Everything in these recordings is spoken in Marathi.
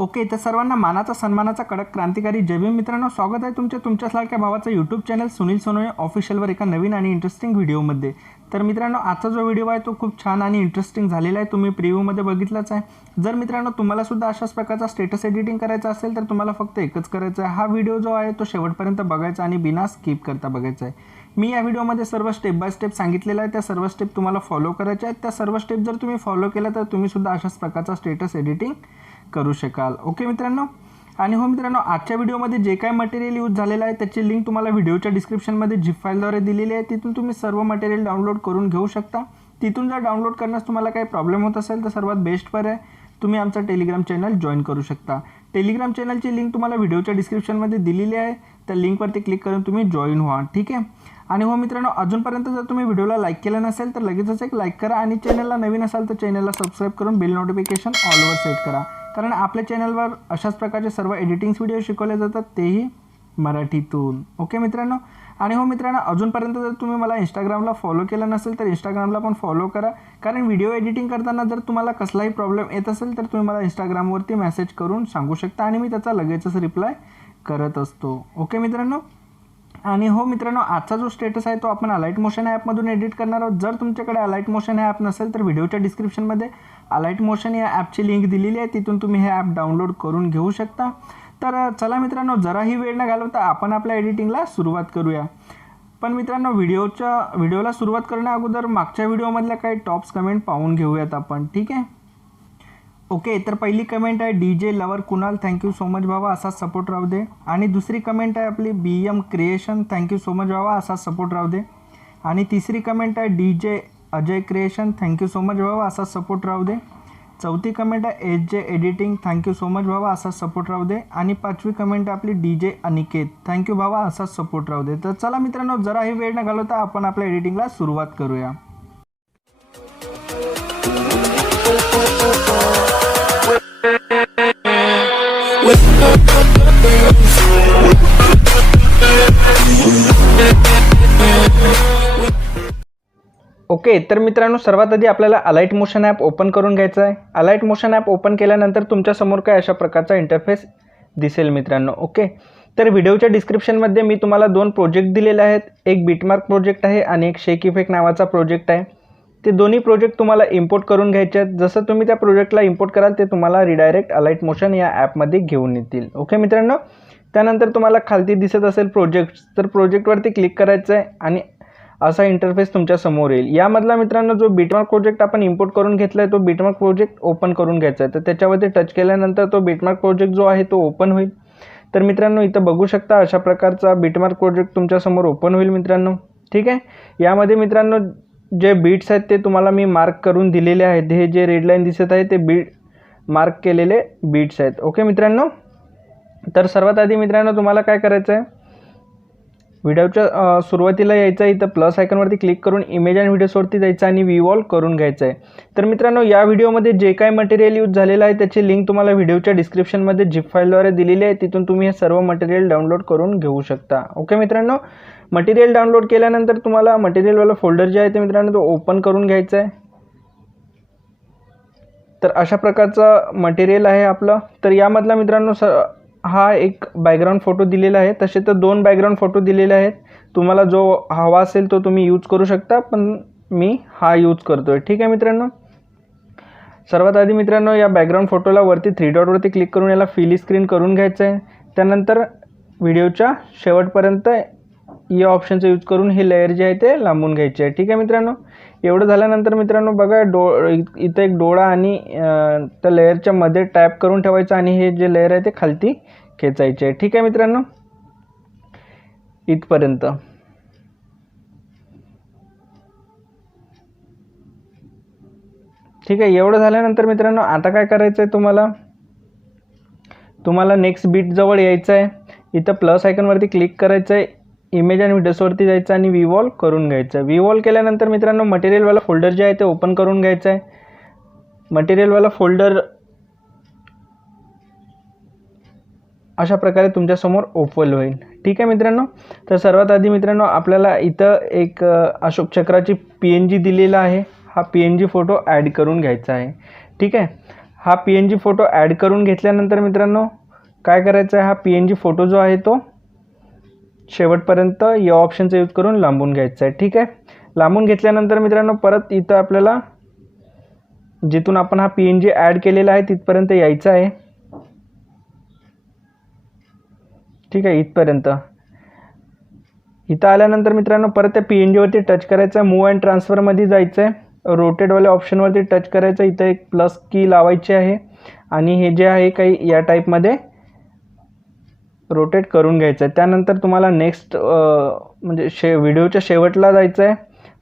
ओके, तर सर्वांना मानाचा सन्मानाचा कडक क्रांतिकारी जय भीम. मित्रांनो, स्वागत आहे तुमच्याच लाडक्या भावाचं यूट्यूब चॅनल सुनील सोनवणे ऑफिशियलवर एका नवीन आणि इंटरेस्टिंग व्हिडिओमध्ये. तर मित्रांनो, आजचा जो व्हिडिओ आहे तो खूप छान आणि इंटरेस्टिंग झालेला आहे. तुम्ही प्रिव्ह्यूमध्ये बघितलाच आहे. जर मित्रांनो तुम्हाला सुद्धा अशाच प्रकारचा स्टेटस एडिटिंग करायचा असेल तर तुम्हाला फक्त एकच करायचं आहे. हा व्हिडिओ जो आहे तो शेवटपर्यंत बघायचा आणि बिना स्किप करता बघायचा आहे. मी या व्हिडिओमध्ये सर्व स्टेप बाय स्टेप सांगितलेलं आहे. त्या सर्व स्टेप तुम्हाला फॉलो करायच्या आहेत. त्या सर्व स्टेप जर तुम्ही फॉलो केल्या तर तुम्ही सुद्धा अशाच प्रकारचा स्टेटस एडिटिंग करू शकाल. ओके मित्रांनो, आणि हो मित्रांनो, आजच्या व्हिडिओमध्ये जे काय मटेरियल यूज झालेलं आहे त्याची लिंक तुम्हाला व्हिडिओच्या डिस्क्रिप्शनमध्ये झिप फाईलद्वारे दिलेली आहे. तिथून तुम्ही सर्व मटेरियल डाउनलोड करून घेऊ शकता. तिथून जर डाउनलोड करण्यास तुम्हाला काही प्रॉब्लेम होत असेल तर सर्वात बेस्ट पर्याय तुम्ही आमचा टेलिग्राम चॅनल जॉईन करू शकता. टेलिग्राम चॅनलची लिंक तुम्हाला व्हिडिओच्या डिस्क्रिप्शनमध्ये दिलेली आहे. त्या लिंकवरती क्लिक करून तुम्ही जॉईन व्हा. ठीक आहे. आणि हो मित्रांनो, अजूनपर्यंत जर तुम्ही व्हिडिओला लाईक केलं नसेल तर लगेचच एक लाईक करा आणि चॅनलला नवीन असाल तर चॅनलला सबस्क्राईब करून बेल नोटिफिकेशन ऑलवर सेट करा. कारण आपल्या चॅनलवर अशाच प्रकारचे सर्व एडिटिंग्स व्हिडिओ शिकवले जातात, तेही मराठीतून. ओके मित्रांनो, आणि हो मित्रांनो, अजूनपर्यंत जर तुम्ही मला इंस्टाग्रामला फॉलो केलं नसेल तर इंस्टाग्रामला पण फॉलो करा. कारण व्हिडिओ एडिटिंग करताना जर तुम्हाला कसलाही प्रॉब्लेम येत असेल तर तुम्ही मला इंस्टाग्रामवरती मेसेज करून सांगू शकता आणि मी त्याचा लगेचच रिप्लाय करत असतो. ओके मित्रांनो, आणि हो मित्रांनो, आजचा जो स्टेटस आहे तो आपण अलाइट मोशन ॲपमधून एडिट करणार आहोत. जर तुमच्याकडे अलाइट मोशन ॲप नसेल तर व्हिडिओच्या डिस्क्रिप्शनमध्ये अलाइट मोशन या ॲपची लिंक दिलेली आहे. तिथून तुम्ही हे ॲप डाउनलोड करून घेऊ शकता. तर चला मित्रांनो, जराही वेळ न घालवता आपण आपल्या एडिटिंगला सुरुवात करूया. पण मित्रांनो, व्हिडिओला सुरुवात करण्या अगोदर मागच्या व्हिडिओमधल्या काही टॉप्स कमेंट पाहून घेऊयात आपण. ठीक आहे. ओके, तर पहिली कमेंट आहे DJ lover Kunal, thank you so much बाबा, असाच सपोर्ट राहू दे. आणि दुसरी कमेंट आहे आपली BM creation, thank you so much बाबा, असाच सपोर्ट राहू दे. आणि तिसरी कमेंट आहे DJ Ajay creation, thank you so much बाबा, असाच सपोर्ट राहू दे. चौथी कमेंट आहे SJ editing, thank you so much बाबा, असाच सपोर्ट राहू दे. आणि पाचवी कमेंट आहे आपली DJ अनिकेत, थँक्यू बाबा, असाच सपोर्ट राहू दे. तर चला मित्रांनो, जराही वेळ न घालवता आपण आपल्या एडिटिंगला सुरुवात करूया. ओके, तर मित्रांनो, सर्वात आधी आपल्याला अलाइट मोशन ॲप ओपन करून घ्यायचं आहे. अलाइट मोशन ॲप ओपन केल्यानंतर तुमच्यासमोर काय अशा प्रकारचा इंटरफेस दिसेल मित्रांनो. ओके, तर व्हिडिओच्या डिस्क्रिप्शनमध्ये मी तुम्हाला 2 प्रोजेक्ट दिलेले आहेत. एक बीटमार्क प्रोजेक्ट आहे आणि एक शेक इफेक्ट नावाचा प्रोजेक्ट आहे. ते दोन्ही प्रोजेक्ट तुम्हाला इम्पोर्ट करून घ्यायचे आहेत. जसं तुम्ही त्या प्रोजेक्टला इम्पोर्ट कराल ते तुम्हाला रिडायरेक्ट अलाइट मोशन या ॲपमध्ये घेऊन येतील. ओके मित्रांनो, त्यानंतर तुम्हाला खालती दिसत असेल प्रोजेक्ट, तर प्रोजेक्टवरती क्लिक करायचं आहे आणि असा इंटरफेस तुमच्या समोर येईल. यामधला मित्रांनो जो बीटमार्क प्रोजेक्ट आपण इम्पोर्ट करून घेतला आहे तो बीटमार्क प्रोजेक्ट ओपन करून घ्यायचा आहे. तर त्याच्यावरती टच केल्यानंतर तो बीटमार्क प्रोजेक्ट जो आहे तो ओपन होईल. तर मित्रांनो, इथं बघू शकता अशा प्रकारचा बीटमार्क प्रोजेक्ट तुमच्यासमोर ओपन होईल मित्रांनो. ठीक आहे. यामध्ये मित्रांनो जे बीट्स आहेत ते तुम्हाला मी मार्क करून दिलेले आहेत. हे जे रेड लाईन दिसत आहे ते मार्क केलेले बीट्स आहेत. ओके मित्रांनो, तर सर्वात आधी मित्रांनो तुम्हाला काय करायचं आहे, व्हिडिओच्या सुरुवातीला यायचं आहे. इथं प्लस आयकॉनवरती क्लिक करून इमेज अँड व्हिडिओसवरती जायचं आणि व्ह्यू करून घ्यायचं आहे. तर मित्रांनो, या व्हिडिओमध्ये जे काय मटेरियल यूज झालेलं आहे त्याची लिंक तुम्हाला व्हिडिओच्या डिस्क्रिप्शनमध्ये झिप फाईलद्वारे दिलेली आहे. तिथून तुम्ही हे सर्व मटेरियल डाउनलोड करून घेऊ शकता. ओके मित्रांनो, मटेरियल डाउनलोड केल्यानंतर तुम्हाला मटेरियलवाला फोल्डर जे आहे ते मित्रांनो तो ओपन करून घ्यायचा आहे. तर अशा प्रकारचं मटेरियल आहे आपलं. तर यामधला मित्रांनो हा एक बॅकग्राऊंड फोटो दिलेला आहे. तसे तर 2 बॅकग्राऊंड फोटो दिलेले आहेत. तुम्हाला जो हवा असेल तो तुम्ही यूज करू शकता, पण मी हा यूज करतो आहे. ठीक आहे मित्रांनो, सर्वात आधी मित्रांनो या बॅकग्राऊंड फोटोला वरती 3 डॉटवरती क्लिक करून याला फिल स्क्रीन करून घ्यायचं आहे. त्यानंतर व्हिडिओच्या शेवटपर्यंत या ऑप्शनचा यूज करून हे लेअर जे आहे ते लांबून घ्यायचे आहे. ठीक आहे मित्रांनो, एवढं झाल्यानंतर मित्रांनो बघा इथं एक डोळा आणि त्या लेअरच्या मध्ये टॅप करून ठेवायचं आणि हे जे लेअर आहे ते खालती खेचायचे आहे. ठीक आहे मित्रांनो, इथपर्यंत. ठीक आहे. एवढं झाल्यानंतर मित्रांनो आता काय करायचं आहे, तुम्हाला नेक्स्ट बीट जवळ यायचं आहे. इथं प्लस आयकॉनवरती क्लिक करायचं आहे, इमेज आणि व्हिडिओसवरती जायचं आणि व्ह्यू करून घ्यायचं. व्ह्यू केल्यानंतर मित्रांनो मटेरियलवाला फोल्डर जे आहे ते ओपन करून घ्यायचं आहे. मटेरियलवाला फोल्डर अशा प्रकारे तुमच्यासमोर ओपन होईल. ठीक आहे मित्रांनो, तर सर्वात आधी मित्रांनो आपल्याला इथं एक अशोक चक्राची PNG दिलेला आहे. हा PNG फोटो ॲड करून घ्यायचा आहे. ठीक आहे. हा PNG फोटो ॲड करून घेतल्यानंतर मित्रांनो काय करायचं आहे, हा PNG फोटो जो आहे तो शेवटपर्यंत या ऑप्शनचा यूज करून लांबून घ्यायचा आहे. ठीक आहे, लांबून घेतल्यानंतर मित्रांनो परत इथं आपल्याला जिथून आपण हा PNG ॲड केलेला आहे तिथपर्यंत यायचं आहे. ठीक आहे, इथपर्यंत. इथं आल्यानंतर मित्रांनो परत त्या PNG वरती टच करायचं आहे, मूव्ह अँड ट्रान्सफरमध्ये जायचं आहे, रोटेटवाल्या ऑप्शनवरती टच करायचं, इथं एक प्लस की लावायची आहे आणि हे जे आहे काही या टाईपमध्ये रोटेट करून घ्यायचं आहे. त्यानंतर तुम्हाला नेक्स्ट म्हणजे व्हिडिओच्या शेवटला जायचं आहे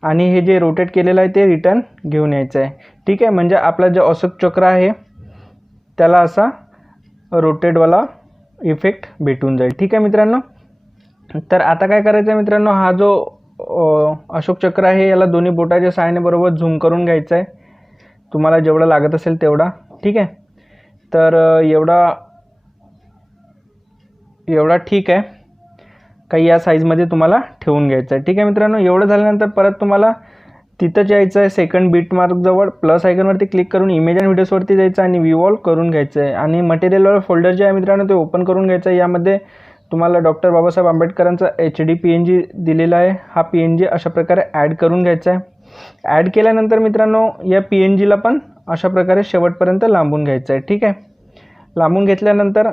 आणि हे जे रोटेट केलेलं आहे ते रिटर्न घेऊन यायचं आहे. ठीक आहे, म्हणजे आपला जो अशोक चक्र आहे त्याला असा रोटेटवाला इफेक्ट भेटून जाईल. ठीक आहे मित्रांनो, तर आता काय करायचं आहे मित्रांनो, हा जो अशोक चक्र आहे याला दोन्ही बोटाच्या सहाय्याने बरोबर झूम करून घ्यायचं आहे, तुम्हाला जेवढा लागत असेल तेवढा. ठीक आहे, तर एवढा ठीक आहे, काही या साईजमध्ये तुम्हाला ठेवून घ्यायचं आहे. ठीक आहे मित्रांनो, एवढं झाल्यानंतर परत तुम्हाला तिथंच यायचं आहे, सेकंड बीट मार्कजवळ प्लस आयकॉनवरती क्लिक करून इमेज अँड व्हिडिओजवरती जायचं आणि विवॉल्व करून घ्यायचं आहे आणि मटेरियलवर फोल्डर जे आहे मित्रांनो ते ओपन करून घ्यायचं आहे. यामध्ये तुम्हाला डॉक्टर बाबासाहेब आंबेडकरांचा HD PNG दिलेला आहे, हा PNG अशा प्रकारे ॲड करून घ्यायचा आहे. ॲड केल्यानंतर मित्रांनो या PNGला पण अशा प्रकारे शेवटपर्यंत लांबून घ्यायचं आहे. ठीक आहे, लांबून घेतल्यानंतर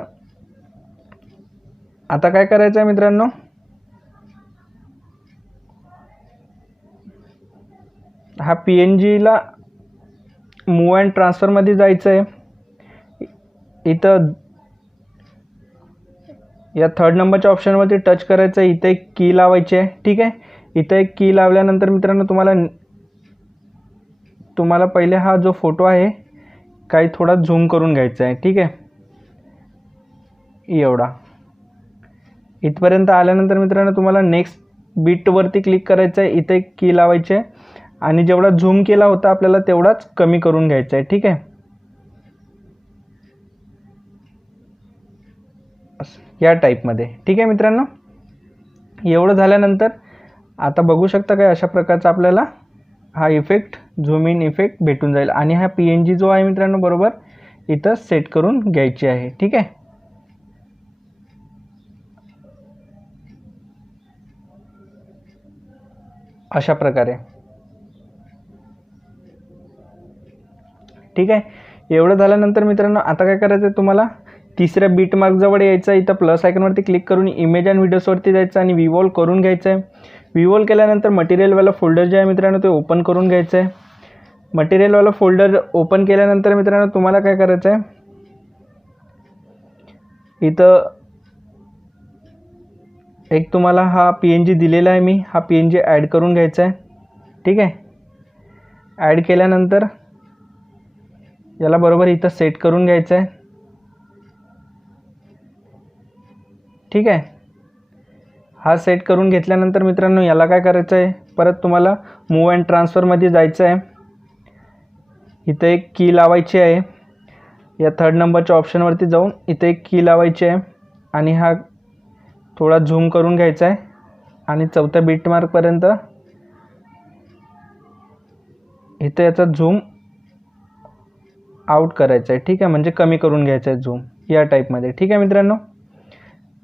आता काय करायचं आहे मित्रांनो, हा PNGला मूव्ह अँड ट्रान्सफरमध्ये जायचं आहे. इथं या 3rd नंबरच्या ऑप्शनवरती टच करायचं आहे, इथं एक की लावायची आहे. ठीक आहे, इथं एक की लावल्यानंतर मित्रांनो तुम्हाला पहिले हा जो फोटो आहे काही थोडा झूम करून घ्यायचा आहे. ठीक आहे, एवढा इथपर्यंत आल्यानंतर मित्रांनो तुम्हाला नेक्स्ट बीटवरती क्लिक करायचं आहे, इथे एक की लावायची आहे आणि जेवढा झूम केला होता आपल्याला तेवढाच कमी करून घ्यायचा आहे. ठीक आहे, या टाईपमध्ये. ठीक आहे मित्रांनो, एवढं झाल्यानंतर आता बघू शकता काय अशा प्रकारचा आपल्याला हा इफेक्ट झूम इन इफेक्ट भेटून जाईल आणि हा PNG जो आहे मित्रांनो बरोबर इथं सेट करून घ्यायची आहे. ठीक आहे, अशा प्रकारे. ठीक आहे, एवढं झाल्यानंतर मित्रांनो आता काय करायचं आहे, तुम्हाला तिसऱ्या बीट मार्कजवळ यायचं आहे, इथं प्लस आयकॉनवरती क्लिक करून इमेज अँड व्हिडिओजवरती जायचं आणि विवॉल्व करून घ्यायचं आहे. विवॉल्व केल्यानंतर मटेरियलवाला फोल्डर जे आहे मित्रांनो ते ओपन करून घ्यायचं आहे. मटेरियलवाला फोल्डर ओपन केल्यानंतर मित्रांनो तुम्हाला काय करायचं आहे, इथं एक तुम्हाला हा PNG दिलेला आहे, मी हा PNG ॲड करून घ्यायचा आहे. ठीक आहे, ॲड केल्यानंतर याला बरोबर इथं सेट करून घ्यायचं आहे. ठीक आहे, हा सेट करून घेतल्यानंतर मित्रांनो याला काय करायचं आहे, परत तुम्हाला मूव्ह अँड ट्रान्सफरमध्ये जायचं आहे, इथं एक की लावायची आहे, या 3rd नंबरच्या ऑप्शनवरती जाऊन इथं एक की लावायची आहे आणि हा थोडा झूम करून घ्यायचा आहे आणि 4थ्या बीट मार्कपर्यंत इथं याचा झूम आउट करायचा आहे. ठीक आहे, म्हणजे कमी करून घ्यायचा आहे झूम या टाईपमध्ये. ठीक आहे मित्रांनो,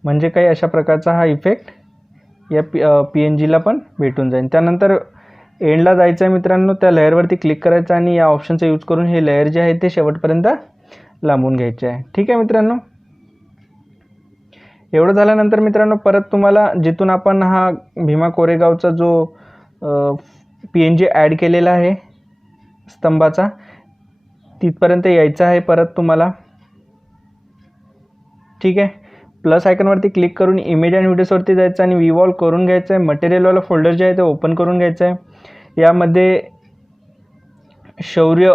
म्हणजे काही अशा प्रकारचा हा इफेक्ट या PNGला पण भेटून जाईल. त्यानंतर एंडला जायचं आहे मित्रांनो, त्या लेअरवरती क्लिक करायचं आणि या ऑप्शनचा यूज करून हे लेअर जे आहे ते शेवटपर्यंत लांबून घ्यायचे आहे. ठीक आहे मित्रांनो, एवढं झाल्यानंतर मित्रांनो परत तुम्हाला जिथून आपण हा भीमा कोरेगावचा जो PNG ॲड केलेला आहे स्तंभाचा तिथपर्यंत यायचं आहे परत तुम्हाला. ठीक आहे, प्लस आयकॉनवरती क्लिक करून इमेज अँड व्हिडिओजवरती जायचं आणि विवॉल्व करून घ्यायचं आहे. मटेरियलवाला फोल्डर जे आहे ते ओपन करून घ्यायचं आहे. यामध्ये शौर्य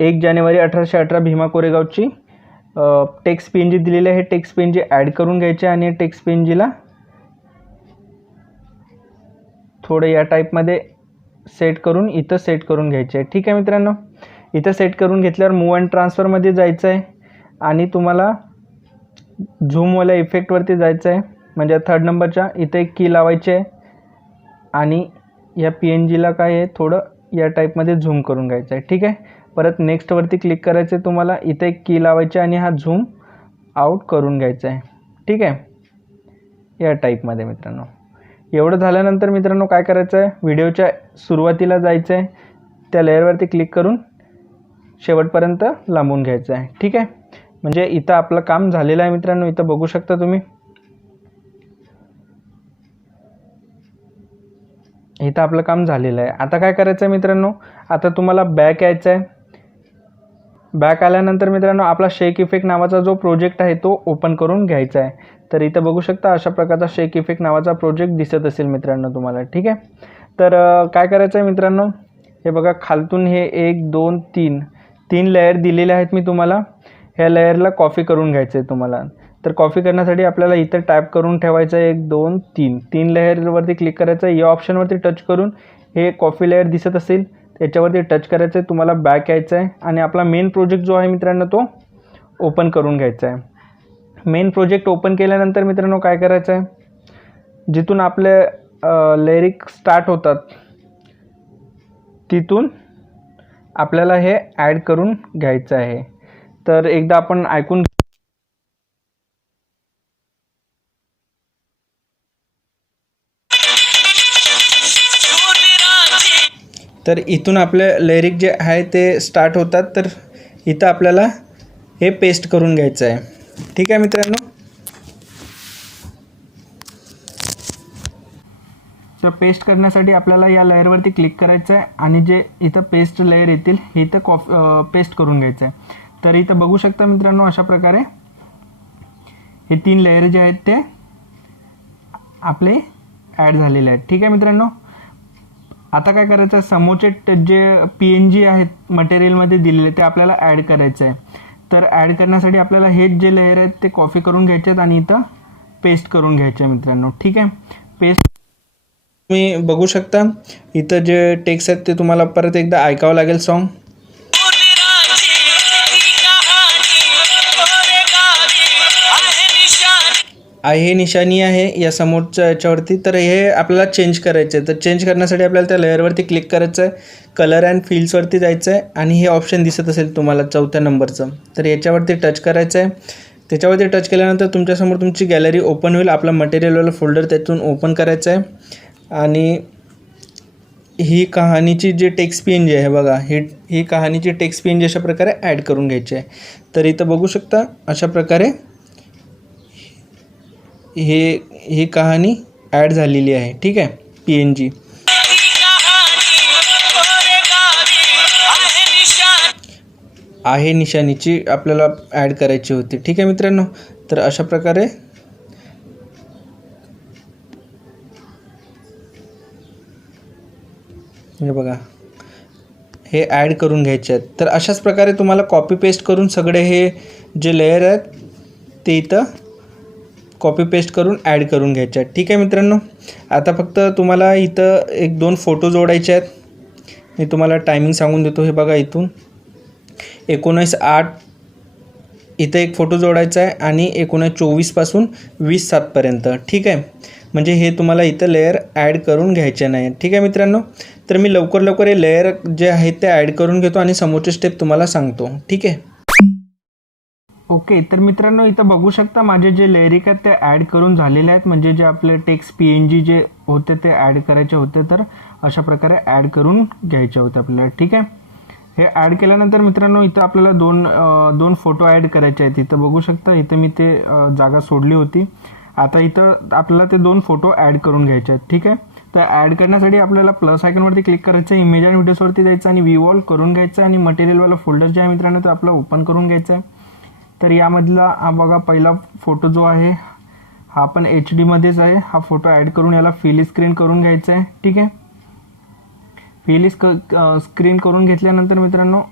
1 जानेवारी 1818 भीमा कोरेगावची टेक्स्ट PNG दिलेली आहे, टेक्स्ट PNG ॲड करून घ्यायचे आणि टेक्स्ट PNGला थोडं या टाईपमध्ये सेट करून इथं सेट करून घ्यायचे आहे. ठीक आहे मित्रांनो, इथं सेट करून घेतल्यावर मूव्ह अँड ट्रान्सफरमध्ये जायचं आहे आणि तुम्हाला झूमवाल्या इफेक्टवरती जायचं आहे, म्हणजे 3rd नंबरच्या इथं एक की लावायची आहे आणि या PNGला काय आहे थोडं या टाईपमध्ये झूम करून घ्यायचं आहे. ठीक आहे, परत नेक्स्टवरती क्लिक करायचं आहे तुम्हाला, इथे एक की लावायची आणि हा झूम आउट करून घ्यायचा आहे. ठीक आहे, या टाईपमध्ये मित्रांनो. एवढं झाल्यानंतर मित्रांनो काय करायचं आहे, व्हिडिओच्या सुरुवातीला जायचं आहे, त्या लेअरवरती क्लिक करून शेवटपर्यंत लांबून घ्यायचं आहे. ठीक आहे, म्हणजे इथं आपलं काम झालेलं आहे मित्रांनो. इथं बघू शकता तुम्ही, इथं आपलं काम झालेलं आहे. आता काय करायचं आहे मित्रांनो, आता तुम्हाला बॅक यायचं आहे. बॅक आल्यानंतर मित्रांनो आपला शेक इफेक्ट नावाचा जो प्रोजेक्ट आहे तो ओपन करून घ्यायचा आहे. तर इथं बघू शकता अशा प्रकारचा शेक इफेक्ट नावाचा प्रोजेक्ट दिसत असेल मित्रांनो तुम्हाला. ठीक आहे, तर काय करायचं आहे मित्रांनो, हे बघा खालतून हे 1 2 3 लेअर दिलेले आहेत मी तुम्हाला. ह्या लेअरला कॉपी करून घ्यायचं आहे तुम्हाला. तर कॉपी करण्यासाठी आपल्याला इथं टॅप करून ठेवायचं आहे 1 2 3 लेअरवरती क्लिक करायचं आहे. या ऑप्शनवरती टच करून हे कॉपी लेअर दिसत असेल त्याच्यावरती टच करायचं आहे. तुम्हाला बॅक यायचं आहे आणि आपला मेन प्रोजेक्ट जो आहे मित्रांनो तो ओपन करून घ्यायचा आहे. मेन प्रोजेक्ट ओपन केल्यानंतर मित्रांनो काय करायचं आहे, जिथून आपले लिरिक स्टार्ट होतात तिथून आपल्याला हे ॲड करून घ्यायचं आहे. तर एकदा आपण ऐकून, तर इथून आपले लिरिक जे आहे ते स्टार्ट होतात. तर इथं आपल्याला हे पेस्ट करून घ्यायचं आहे. ठीक आहे मित्रांनो, तर पेस्ट करण्यासाठी आपल्याला या लेअरवरती क्लिक करायचं आहे आणि जे इथं पेस्ट लेअर येतील हे इथं पेस्ट करून घ्यायचं आहे. तर इथं बघू शकता मित्रांनो अशा प्रकारे हे 3 लेअर जे आहेत ते आपले ॲड झालेले आहेत. ठीक आहे मित्रांनो, आता काय करायचं आहे, समोरचे जे PNG आहेत मटेरियलमध्ये दिलेले ते आपल्याला ॲड करायचं आहे. तर ॲड करण्यासाठी आपल्याला हेच जे लेअर आहेत ते कॉपी करून घ्यायचे आहेत आणि इथं पेस्ट करून घ्यायचे आहे मित्रांनो. ठीक आहे, पेस्ट तुम्ही बघू शकता इथं जे टेक्स्ट आहेत ते तुम्हाला परत एकदा ऐकावं लागेल सॉन्ग. आहे निशाणी आहे या समोरच्या याच्यावरती. तर हे आपल्याला चेंज करायचं आहे. तर चेंज करण्यासाठी आपल्याला त्या लेअरवरती क्लिक करायचं आहे, कलर अँड फिल्ड्सवरती जायचं आहे आणि हे ऑप्शन दिसत असेल तुम्हाला 4थ्या नंबरचं. तर याच्यावरती टच करायचं आहे. त्याच्यावरती टच केल्यानंतर तुमच्यासमोर तुमची गॅलरी ओपन होईल. आपला मटेरियलवाला फोल्डर त्यातून ओपन करायचं आहे आणि ही कहाणीची जे टेक्स्ट PNG आहे बघा, ही कहाणीची टेक्स्ट PNG अशा प्रकारे ॲड करून घ्यायची आहे. तर इथं बघू शकता अशा प्रकारे ही कहाणी ॲड झालेली आहे. ठीक आहे, PNG आहे निशाणीची आपल्याला ॲड करायची होती. ठीक आहे मित्रांनो, तर अशा प्रकारे हे बघा हे ॲड करून घ्यायचे आहेत. तर अशाच प्रकारे तुम्हाला कॉपी पेस्ट करून सगळे हे जे लेयर आहेत ते इथं कॉपी पेस्ट करून ॲड करून घ्यायचे आहेत. ठीक आहे मित्रांनो, आता फक्त तुम्हाला इथं 1-2 फोटो जोडायचे आहेत. मी तुम्हाला टायमिंग सांगून देतो. हे बघा इथून 19:08 इथं एक फोटो जोडायचा आहे आणि 19:24 पासून 20:07 पर्यंत. ठीक आहे, म्हणजे हे तुम्हाला इथं लेअर ॲड करून घ्यायचे नाही. ठीक आहे मित्रांनो, तर मी लवकर हे लेअर जे आहेत ते ॲड करून घेतो आणि समोरचे स्टेप तुम्हाला सांगतो. ठीक आहे, ओके. तर मित्रांनो इथं बघू शकता माझे जे लेरिक आहेत ते ॲड करून झालेले आहेत. म्हणजे जे आपले टेक्स्ट PNG जे होते ते ॲड करायचे होते. तर अशा प्रकारे ॲड करून घ्यायचे होते आपल्याला. ठीक आहे, हे ॲड केल्यानंतर मित्रांनो इथं आपल्याला दोन फोटो ॲड करायचे आहेत. इथं बघू शकता इथं मी ते जागा सोडली होती. आता इथं आपल्याला ते 2 फोटो ॲड करून घ्यायचे आहेत. ठीक आहे, तर ॲड करण्यासाठी आपल्याला प्लस आयकॉनवरती क्लिक करायचं आहे, इमेज अँड व्हिडिओजवरती जायचं आणि व्ह्यू ऑल करून घ्यायचं आणि मटेरियलवाला फोल्डर जे आहे मित्रांनो ते आपलं ओपन करून घ्यायचं आहे. तर यामधला हा बघा पहिला फोटो जो आहे हा पण HD मध्येच आहे. हा फोटो ॲड करून याला फिल स्क्रीन करून घ्यायचं आहे. ठीक आहे, फिल स्क्रीन करून घेतल्यानंतर मित्रांनो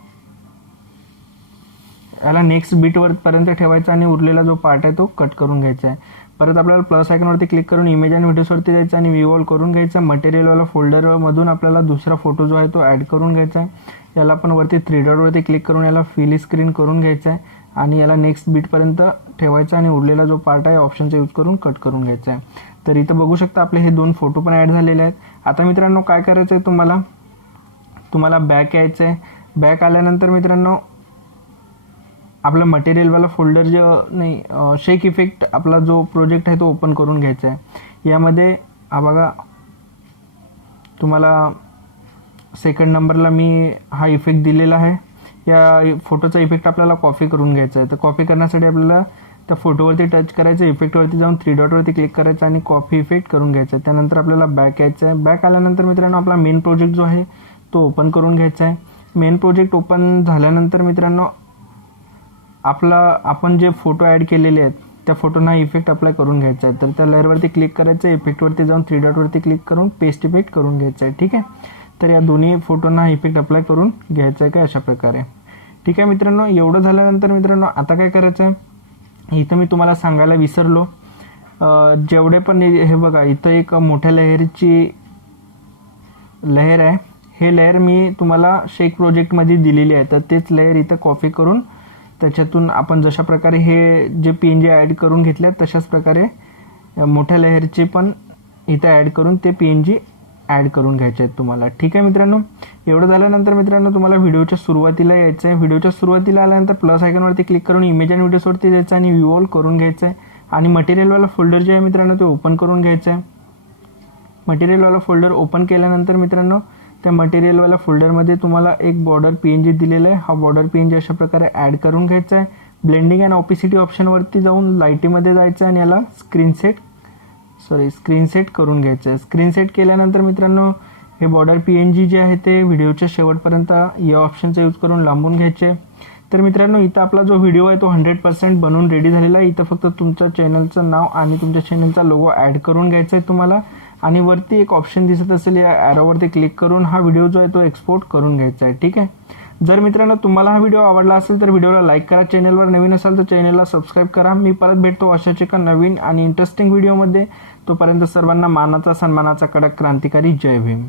याला नेक्स्ट बिटवरपर्यंत ठेवायचा आणि उरलेला जो पार्ट आहे तो कट करून घ्यायचा आहे. परत आपल्याला प्लस आयकॉनवरती क्लिक करून इमेज आणि व्हिडिओजवरती जायचं आणि व्ह्यू ऑल करून घ्यायचा. मटेरियलवाला फोल्डरमधून आपल्याला दुसरा फोटो जो आहे तो ॲड करून घ्यायचा आहे. याला पण वरती 3 डॉटवरती क्लिक करून याला फिल स्क्रीन करून घ्यायचा आहे आणि याला नेक्स्ट बीटपर्यंत ठेवायचा आणि उरलेला जो पार्ट आहे ऑप्शनचा यूज करून कट करून घ्यायचा आहे. तर इथं बघू शकता आपले हे 2 फोटो पण ॲड झालेले आहेत. आता मित्रांनो काय करायचं आहे तुम्हाला बॅक यायचं आहे. बॅक आल्यानंतर मित्रांनो आपला मटेरियलवाला फोल्डर शेक इफेक्ट आपला जो प्रोजेक्ट आहे तो ओपन करून घ्यायचा आहे. यामध्ये हा बघा तुम्हाला सेकंड नंबरला मी हा इफेक्ट दिलेला आहे. या फोटोचा इफेक्ट आपल्याला कॉपी करून घ्यायचा आहे. तर कॉपी करण्यासाठी आपल्याला त्या फोटोवरती टच करायचं, इफेक्टवरती जाऊन 3 डॉटवरती क्लिक करायचं आणि कॉपी इफेक्ट करून घ्यायचं आहे. त्यानंतर आपल्याला बॅक यायचं आहे. बॅक आल्यानंतर मित्रांनो आपला मेन प्रोजेक्ट जो आहे तो ओपन करून घ्यायचा आहे. मेन प्रोजेक्ट ओपन झाल्यानंतर मित्रांनो आपण जे फोटो ॲड केलेले आहेत त्या फोटोंना इफेक्ट अप्लाय करून घ्यायचा आहे. तर त्या लेअरवरती क्लिक करायचं, इफेक्टवरती जाऊन 3 डॉटवरती क्लिक करून पेस्ट इफेक्ट करून घ्यायचं आहे. ठीक आहे. तर या दोन्ही फोटोंना इफेक्ट अप्लाय करून घ्यायचं आहे काय अशा प्रकारे. ठीक आहे मित्रांनो, एवढं झाल्यानंतर मित्रांनो आता काय करायचं आहे, इथं मी तुम्हाला सांगायला विसरलो, जेवढे पण हे बघा इथं एक मोठ्या लेअरची लेअर आहे. हे लेअर मी तुम्हाला शेक प्रोजेक्टमध्ये दिलेली आहे. तर तेच लेअर इथं कॉपी करून त्याच्यातून आपण जशा प्रकारे हे जे PNG ॲड करून घेतले तशाच प्रकारे मोठ्या लेअरचे पण इथं ॲड करून ते PNG ॲड करून घ्यायचे आहेत तुम्हाला. ठीक आहे मित्रांनो, एवढं झाल्यानंतर मित्रांनो तुम्हाला व्हिडिओच्या सुरुवातीला यायचं आहे. व्हिडिओच्या सुरुवातीला आल्यानंतर प्लस आयकॉनवरती क्लिक करून इमेज आणि व्हिडिओजवरती जायचं आणि व्ह्यू ऑल करून घ्यायचं आहे. आणि मटेरियलवाला फोल्डर जे आहे मित्रांनो ते ओपन करून घ्यायचं आहे. मटेरियलवाला फोल्डर ओपन केल्यानंतर मित्रांनो त्या मटेरियलवाला फोल्डरमध्ये तुम्हाला एक बॉर्डर PNG दिलेला आहे. हा बॉर्डर PNG अशा प्रकारे ॲड करून घ्यायचा आहे. ब्लेंडिंग अँड ऑपिसिटी ऑप्शनवरती जाऊन लाईटीमध्ये जायचं आणि याला स्क्रीन सेट करून घ्यायचं आहे. स्क्रीन सेट केल्यानंतर मित्रांनो हे बॉर्डर PNG जे आहे ते व्हिडिओच्या शेवटपर्यंत या ऑप्शनचा यूज करून लांबून घ्यायचे. तर मित्रांनो इथं आपला जो व्हिडिओ आहे तो 100% बनवून रेडी झालेला आहे. इथं फक्त तुमचं चॅनलचं नाव आणि तुमच्या चॅनलचा लोगो ॲड करून घ्यायचा आहे तुम्हाला. आणि वरती एक ऑप्शन दिसत असेल, या ॲरोवरती क्लिक करून हा व्हिडिओ जो आहे तो एक्सपोर्ट करून घ्यायचा आहे. ठीक आहे. जर मित्रांनो तुम्हाला हा व्हिडिओ आवडला असेल तर व्हिडिओला लाईक करा. चॅनलवर नवीन असाल तर चॅनलला सबस्क्राईब करा. मी परत भेटतो अशाच एका नवीन आणि इंटरेस्टिंग व्हिडिओमध्ये. तोपर्यंत सर्वांना मानाचा सन्मानाचा कडक क्रांतिकारी जय भीम.